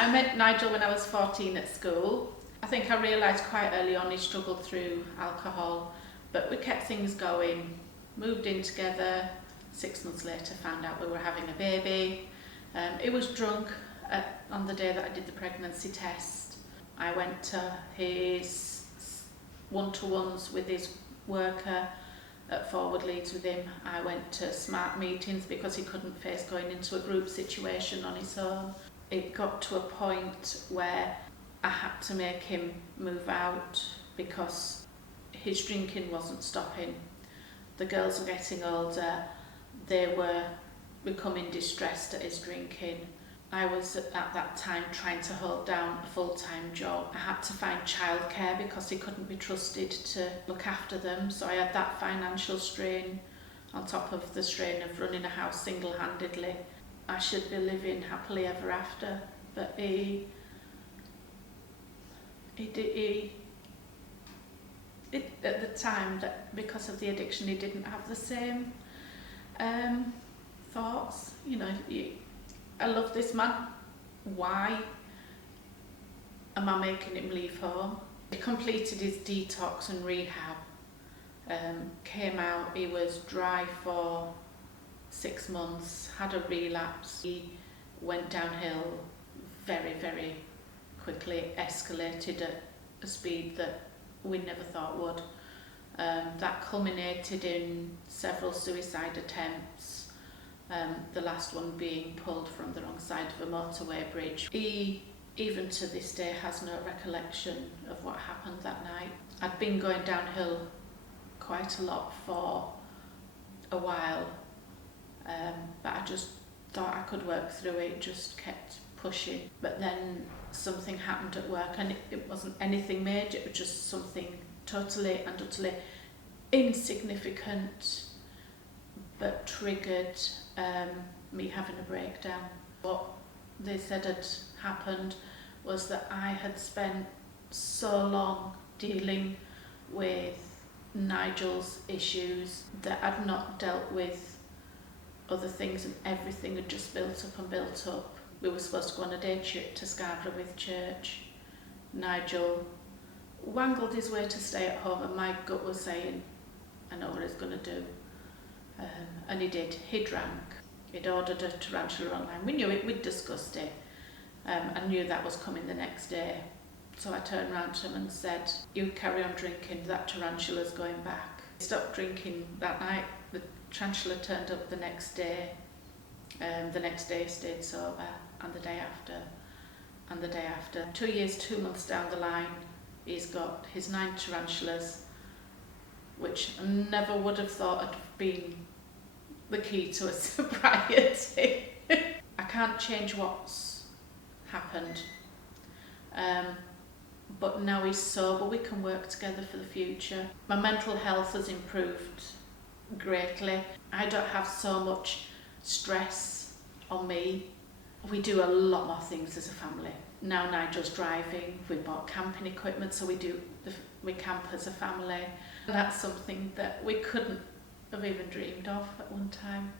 I met Nigel when I was 14 at school. I think I realised quite early on he struggled through alcohol, but we kept things going, moved in together. 6 months later found out we were having a baby. He was drunk on the day that I did the pregnancy test. I went to his one-to-ones with his worker at Forward Leeds with him. I went to SMART meetings because he couldn't face going into a group situation on his own. It got to a point where I had to make him move out because his drinking wasn't stopping. The girls were getting older, they were becoming distressed at his drinking. I was at that time trying to hold down a full-time job. I had to find childcare because he couldn't be trusted to look after them, so I had that financial strain on top of the strain of running a house single-handedly. I should be living happily ever after, but at the time, that because of the addiction, he didn't have the same thoughts. You know, I love this man. Why am I making him leave home? He completed his detox and rehab. Came out, he was dry for 6 months, had a relapse. He went downhill very, very quickly, escalated at a speed that we never thought would. That culminated in several suicide attempts, the last one being pulled from the wrong side of a motorway bridge. He, even to this day, has no recollection of what happened that night. I'd been going downhill quite a lot for a while, but I just thought I could work through it, just kept pushing. But then something happened at work, and it wasn't anything major, it was just something totally and utterly insignificant, but triggered me having a breakdown. What they said had happened was that I had spent so long dealing with Nigel's issues that I'd not dealt with other things, and everything had just built up and built up. We were supposed to go on a day trip to Scarborough with church. Nigel wangled his way to stay at home, and my gut was saying, I know what he's going to do. And he did. He drank. He'd ordered a tarantula online. We knew it, we'd discussed it. I knew that was coming the next day. So I turned round to him and said, you carry on drinking, that tarantula's going back. He stopped drinking that night. The tarantula turned up the next day. The next day he stayed sober, and the day after, and the day after. 2 years, 2 months down the line, he's got his 9 tarantulas, which I never would have thought had been the key to a sobriety. I can't change what's happened, but now he's sober, we can work together for the future. My mental health has improved greatly. I don't have so much stress on me. We do a lot more things as a family. Now Nigel's driving, we bought camping equipment, so we camp as a family. And that's something that we couldn't have even dreamed of at one time.